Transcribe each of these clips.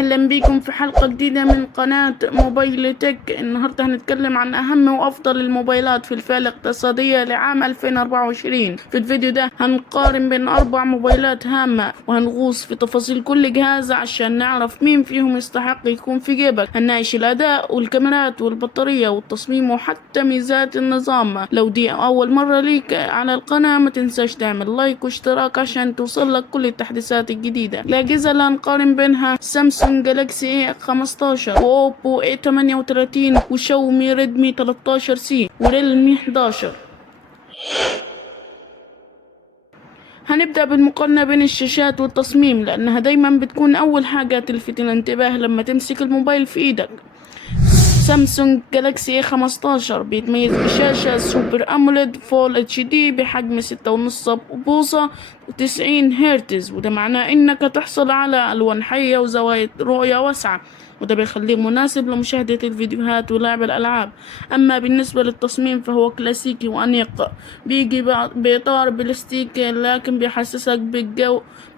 أهلا بكم في حلقة جديدة من قناة موبايل تك. النهاردة هنتكلم عن أهم وأفضل الموبايلات في الفئة الاقتصادية لعام 2024. في الفيديو ده هنقارن بين 4 موبايلات هامة وهنغوص في تفاصيل كل جهاز عشان نعرف مين فيهم يستحق يكون في جيبك. هنناقش الأداء والكاميرات والبطارية والتصميم وحتى ميزات النظام. لو دي أول مرة ليك على القناة ما تنساش تعمل لايك واشتراك عشان توصلك كل التحديثات الجديدة. الأجهزة اللي هنقارن بينها سامسونج جالاكسي A15 وأوبو A38 وشاومي ريدمي 13 سي وريلمي 11. هنبدأ بالمقارنة بين الشاشات والتصميم لأنها دايما بتكون أول حاجة تلفت الانتباه لما تمسك الموبايل في إيدك. سامسونج جالاكسي A15 بيتميز بشاشة سوبر أموليد فول اتش دي بحجم 6.5 بوصة و90 هرتز، وده معناه إنك تحصل على ألوان حية وزوايا رؤية واسعة، وده بيخليه مناسب لمشاهدة الفيديوهات ولعب الألعاب. أما بالنسبة للتصميم فهو كلاسيكي وأنيق، بيجي بإطار بلاستيك لكن بيحسسك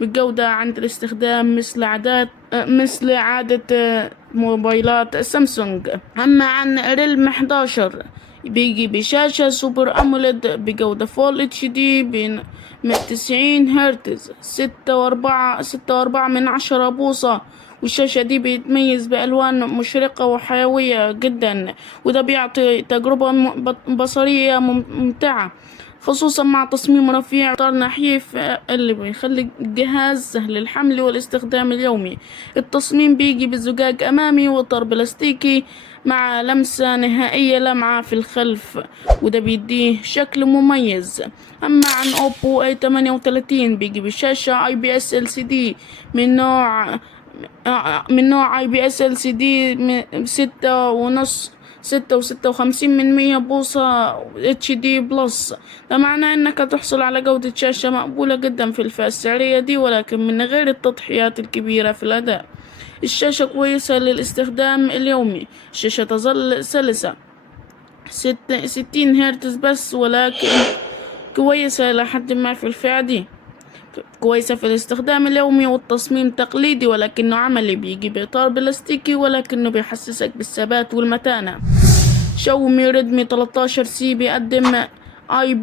بالجودة عند الاستخدام مثل عادة موبايلات سامسونج. أما عن ريلم 11 بيجي بشاشة سوبر أموليد بجودة فول اتش دي من 90 هرتز 6.4 من 10 بوصة، والشاشة دي بيتميز بألوان مشرقة وحيوية جدا، وده بيعطي تجربة بصرية ممتعة، خصوصا مع تصميم رفيع إطار نحيف اللي بيخلي الجهاز سهل الحمل والاستخدام اليومي. التصميم بيجي بزجاج أمامي وإطار بلاستيكي مع لمسة نهائية لمعة في الخلف، وده بيديه شكل مميز. أما عن أوبو A38 بيجي بشاشة IPS LCD من نوع IPS LCD 6.56 بوصة اتش دي بلس. ده معناه انك تحصل على جودة شاشة مقبولة جدا في الفئة السعرية دي، ولكن من غير التضحيات الكبيرة في الأداء. الشاشة كويسة للاستخدام اليومي، الشاشة تظل سلسة 60 هرتز بس، ولكن كويسة لحد ما في الفئة دي، كويسة في الاستخدام اليومي. والتصميم تقليدي ولكنه عملي، بيجي بإطار بلاستيكي ولكنه بيحسسك بالثبات والمتانة. شاومي ريدمي 13 سي بيقدم اي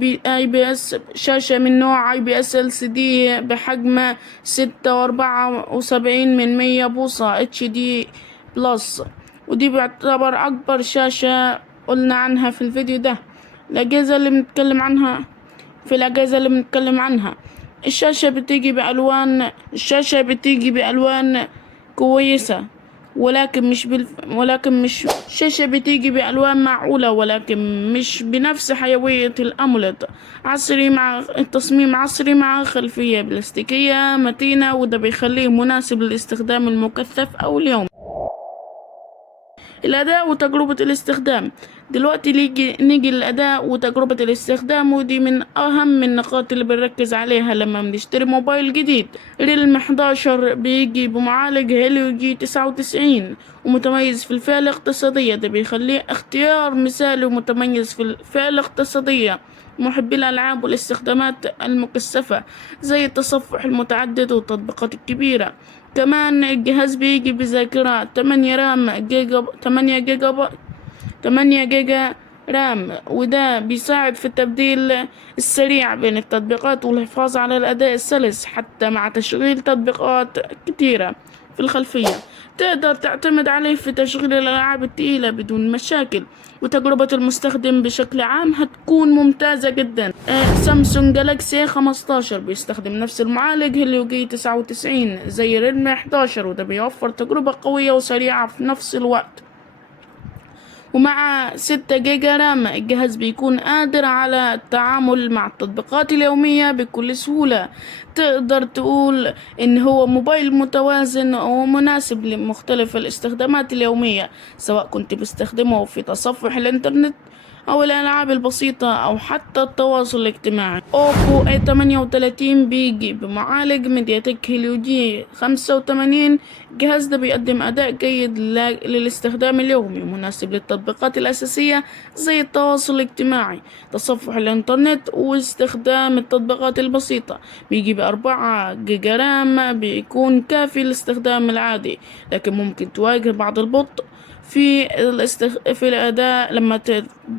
بي اس شاشة من نوع اي بي اس ال سي دي بحجم 6.74 بوصة اتش دي بلس، ودي بيعتبر اكبر شاشة قلنا عنها في الفيديو ده. الأجهزة اللي بنتكلم عنها الشاشة بتيجي بألوان كويسة، ولكن مش الشاشة بتيجي بألوان معقولة ولكن مش بنفس حيوية الأموليد. التصميم عصري مع خلفية بلاستيكية متينة، وده بيخليه مناسب للاستخدام المكثف أو اليومي. الأداء وتجربة الاستخدام. دلوقتي نيجي للأداء وتجربة الاستخدام، ودي من أهم النقاط اللي بنركز عليها لما بنشتري موبايل جديد. ريلم 11 بيجي بمعالج هيليو جي 99 ومتميز في الفئة الاقتصادية، ده بيخليه اختيار مثالي ومتميز في الفئة الاقتصادية محبي الألعاب والاستخدامات المكثفة زي التصفح المتعدد والتطبيقات الكبيرة. كمان الجهاز بيجي بذاكرة 8 جيجا رام، وده بيساعد في التبديل السريع بين التطبيقات والحفاظ على الأداء السلس حتى مع تشغيل تطبيقات كتيرة في الخلفية. تقدر تعتمد عليه في تشغيل الألعاب التقيلة بدون مشاكل، وتجربة المستخدم بشكل عام هتكون ممتازة جدا. سامسونج جالاكسي 15 بيستخدم نفس المعالج هيليو جي 99 زي ريلمي 11، وده بيوفر تجربة قوية وسريعة في نفس الوقت. ومع 6 جيجا رام الجهاز بيكون قادر على التعامل مع التطبيقات اليومية بكل سهولة. تقدر تقول إن هو موبايل متوازن ومناسب لمختلف الاستخدامات اليومية، سواء كنت بستخدمه في تصفح الإنترنت أو الألعاب البسيطة أو حتى التواصل الاجتماعي. أوبو A38 بيجي بمعالج ميدياتك هيليو جي 85. الجهاز ده بيقدم أداء جيد للاستخدام اليومي، مناسب للتطبيقات الأساسية زي التواصل الاجتماعي، تصفح الإنترنت واستخدام التطبيقات البسيطة. بيجي 4 جيجا رام بيكون كافي للاستخدام العادي، لكن ممكن تواجه بعض البطء في الأداء لما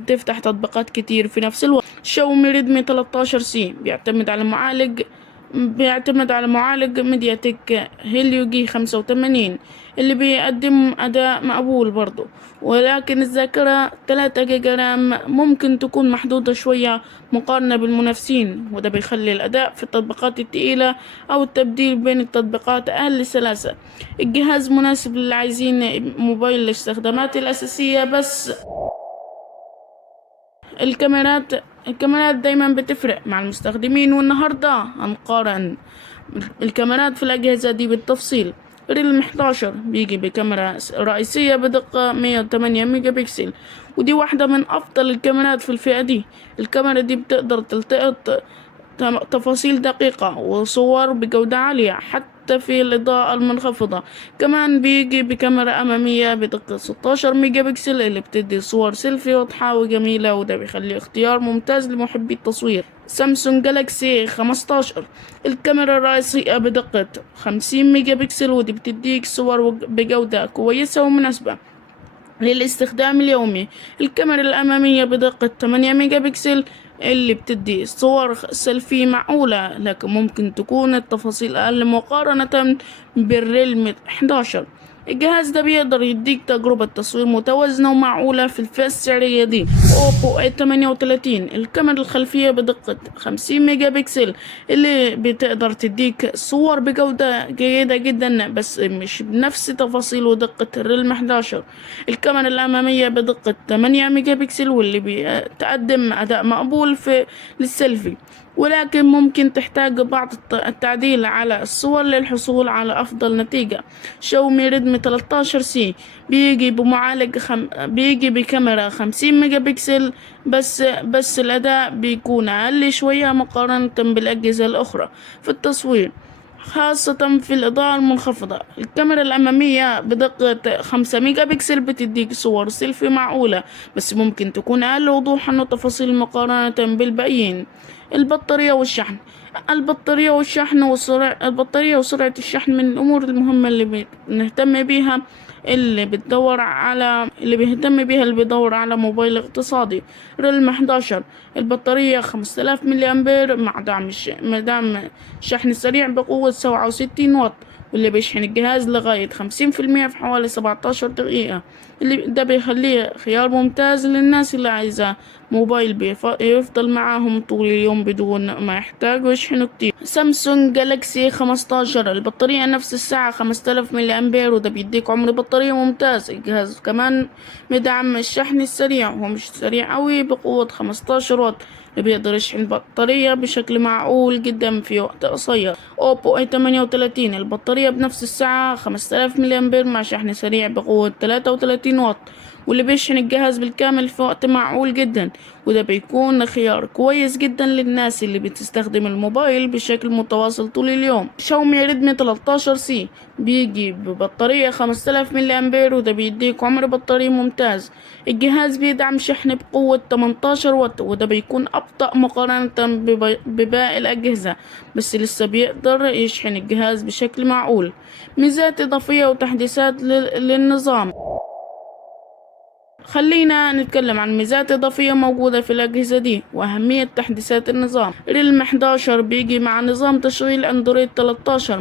تفتح تطبيقات كتير في نفس الوقت. شاومي ريدمي 13 سي بيعتمد على معالج ميديا تك هيليو جي 85 اللي بيقدم أداء مقبول برضو، ولكن الذاكرة 3 جيجا رام ممكن تكون محدودة شوية مقارنة بالمنافسين، وده بيخلي الأداء في التطبيقات التقيلة أو التبديل بين التطبيقات أقل سلاسة. الجهاز مناسب للي عايزين موبايل للاستخدامات الأساسية بس. الكاميرات دايما بتفرق مع المستخدمين، والنهاردة هنقارن الكاميرات في الأجهزة دي بالتفصيل. ريلم 11 بيجي بكاميرا رئيسية بدقة 108 ميجا بكسل، ودي واحدة من أفضل الكاميرات في الفئة دي. الكاميرا دي بتقدر تلتقط تفاصيل دقيقة وصور بجودة عالية حتى في الإضاءة المنخفضة. كمان بيجي بكاميرا أمامية بدقة 16 ميجا بكسل اللي بتدي صور سيلفي واضحة وجميلة، وده بيخليه اختيار ممتاز لمحبي التصوير. سامسونج جالاكسي 15 الكاميرا الرئيسية بدقة 50 ميجا بكسل، ودي بتديك صور بجودة كويسة ومناسبة للاستخدام اليومي. الكاميرا الأمامية بدقة 8 ميجا بكسل اللي بتدي صور سيلفي معقولة، لكن ممكن تكون التفاصيل أقل مقارنة بالريلم 11. الجهاز ده بيقدر يديك تجربة تصوير متوازنة ومعقولة في الفئة السعرية دي. أوبو A38 الكاميرا الخلفية بدقة 50 ميجا بكسل اللي بتقدر تديك صور بجودة جيدة جدا بس مش بنفس تفاصيل ودقة الريلم 11. الكاميرا الأمامية بدقة 8 ميجا بكسل واللي بتقدم أداء مقبول للسيلفي، ولكن ممكن تحتاج بعض التعديل على الصور للحصول على أفضل نتيجة. شاومي ريدمي 13 سي بيجي بكاميرا 50 ميجا بكسل بس الأداء بيكون أقل شوية مقارنة بالأجهزة الأخرى في التصوير، خاصة في الإضاءة المنخفضة. الكاميرا الأمامية بدقة 5 ميجا بكسل بتديك صور سيلفي معقولة بس ممكن تكون أقل وضوحا وتفاصيل مقارنة بالباقيين. البطارية وسرعة الشحن من الأمور المهمة اللي بنهتم بيها اللي بيدور على موبايل اقتصادي. ريلم 11 البطارية 5000 ملي أمبير مع دعم شحن سريع بقوة 67 واط، واللي بيشحن الجهاز لغاية 50% في حوالي 17 دقيقة. اللي ده بيخليه خيار ممتاز للناس اللي عايزة موبايل يفضل معاهم طول اليوم بدون ما يحتاجوا يشحنوا كتير. سامسونج جالاكسي 15 البطارية نفس الساعة 5000 ملي أمبير، وده بيديك عمر بطارية ممتاز. الجهاز كمان مدعم الشحن السريع، وهو مش سريع قوي بقوة 15 واط اللي بيقدر يشحن البطارية بشكل معقول جدا في وقت قصير. أوبو A38 البطارية بنفس الساعة 5000 ملي أمبير مع شحن سريع بقوة 33 واط، واللي بيشحن الجهاز بالكامل في وقت معقول جدا، وده بيكون خيار كويس جدا للناس اللي بتستخدم الموبايل بشكل متواصل طول اليوم. شاومي ريدمي 13 سي بيجي ببطارية 5000 ملي أمبير، وده بيديك عمر بطارية ممتاز. الجهاز بيدعم شحن بقوة 18 واط، وده بيكون أبطأ مقارنة بباقي الأجهزة بس لسه بيقدر يشحن الجهاز بشكل معقول. ميزات إضافية وتحديثات للنظام. خلينا نتكلم عن ميزات إضافية موجودة في الأجهزة دي وأهمية تحديثات النظام. ريلم 11 بيجي مع نظام تشغيل أندرويد 13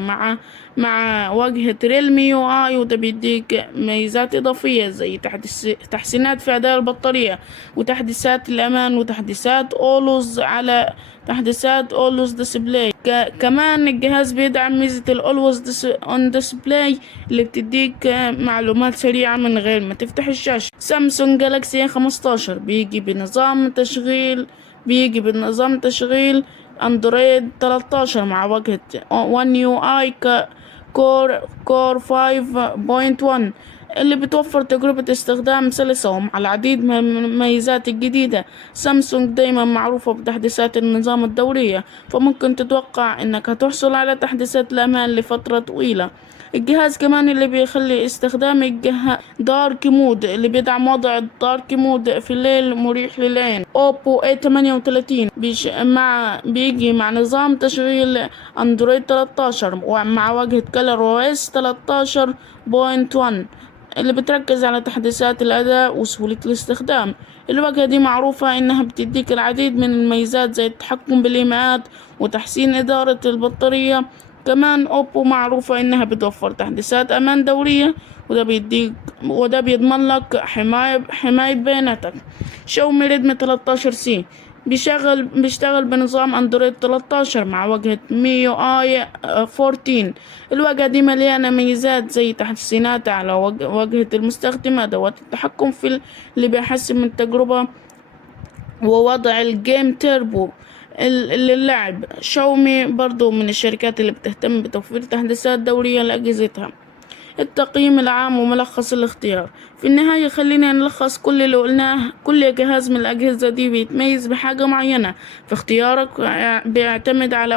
مع واجهة ريلمي يو آي، وده بيديك ميزات إضافية زي تحسينات في أداء البطارية وتحديثات الأمان تحديثات أولوز ديسبلاي. كمان الجهاز بيدعم ميزة الأولوز أون ديسبلاي اللي بتديك معلومات سريعة من غير ما تفتح الشاشة. سامسونج جالاكسي 15 بيجي بنظام تشغيل أندرويد 13 مع واجهة One UI كور 5.1 اللي بتوفر تجربة استخدام سلسة ومع العديد من المميزات الجديدة. سامسونج دايما معروفة بتحديثات النظام الدورية، فممكن تتوقع انك هتحصل على تحديثات الأمان لفترة طويلة. الجهاز كمان اللي بيخلي استخدام دارك مود، اللي بيدعم وضع الدارك مود في الليل مريح للعين. اوبو A38 بيجي مع نظام تشغيل اندرويد 13 ومع واجهة كلر او اس 13.1 اللي بتركز على تحديثات الأداء وسهولة الاستخدام. الواجهة دي معروفة إنها بتديك العديد من الميزات زي التحكم بالإيماءات وتحسين إدارة البطارية. كمان أوبو معروفة إنها بتوفر تحديثات أمان دورية، وده بيضمن لك حماية بياناتك. شاومي ريدمي 13C بيشتغل بنظام اندرويد 13 مع واجهة ميو اي 14. الواجهة دي مليانة ميزات زي تحسينات على واجهة المستخدم، ادوات التحكم اللي بيحسن من التجربة، ووضع الجيم تيربو للعب. شاومي برضو من الشركات اللي بتهتم بتوفير تحديثات دورية لأجهزتها. التقييم العام وملخص الاختيار. في النهاية خلينا نلخص كل اللي قلناه. كل جهاز من الأجهزة دي بيتميز بحاجة معينة، فاختيارك بيعتمد على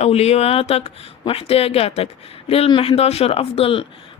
أولوياتك واحتياجاتك. ريلم 11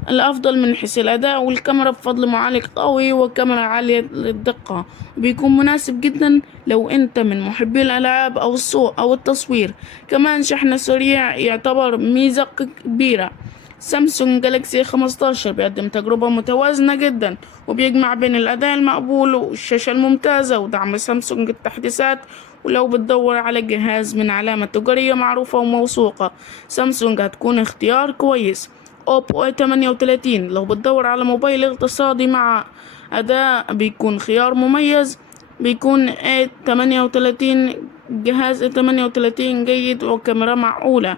الأفضل من حيث الأداء والكاميرا بفضل معالج قوي وكاميرا عالية للدقة، وبيكون مناسب جدا لو أنت من محبي الألعاب أو الصوت أو التصوير. كمان شحن سريع يعتبر ميزة كبيرة. سامسونج جالاكسي 15 بيقدم تجربة متوازنة جدا، وبيجمع بين الأداء المقبول والشاشة الممتازة ودعم سامسونج التحديثات. ولو بتدور على جهاز من علامة تجارية معروفة وموثوقة، سامسونج هتكون اختيار كويس. اوبو A38 لو بتدور على موبايل اقتصادي مع أداء بيكون خيار مميز. بيكون A38 جهاز A38 جيد وكاميرا معقولة.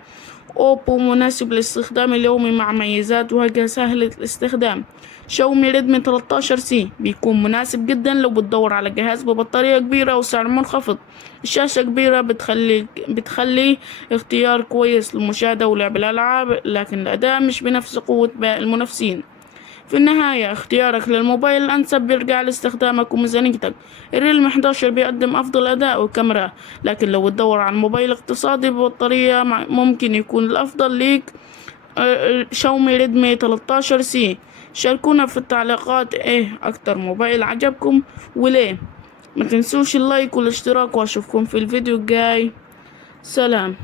اوبو مناسب للاستخدام اليومي مع ميزات واجهة سهلة الاستخدام. شاومي ريدمي 13C بيكون مناسب جدا لو بتدور على جهاز ببطارية كبيرة وسعر منخفض. الشاشة كبيرة بتخليه اختيار كويس للمشاهدة ولعب الألعاب، لكن الأداء مش بنفس قوة باقي المنافسين. في النهاية اختيارك للموبايل الأنسب بيرجع لاستخدامك وميزانيتك. الريلم 11 بيقدم أفضل أداء وكاميرا، لكن لو تدور عن موبايل اقتصادي ببطارية ممكن يكون الأفضل ليك شاومي ريدمي 13C. شاركونا في التعليقات ايه أكتر موبايل عجبكم وليه. ما تنسوش اللايك والاشتراك، واشوفكم في الفيديو الجاي. سلام.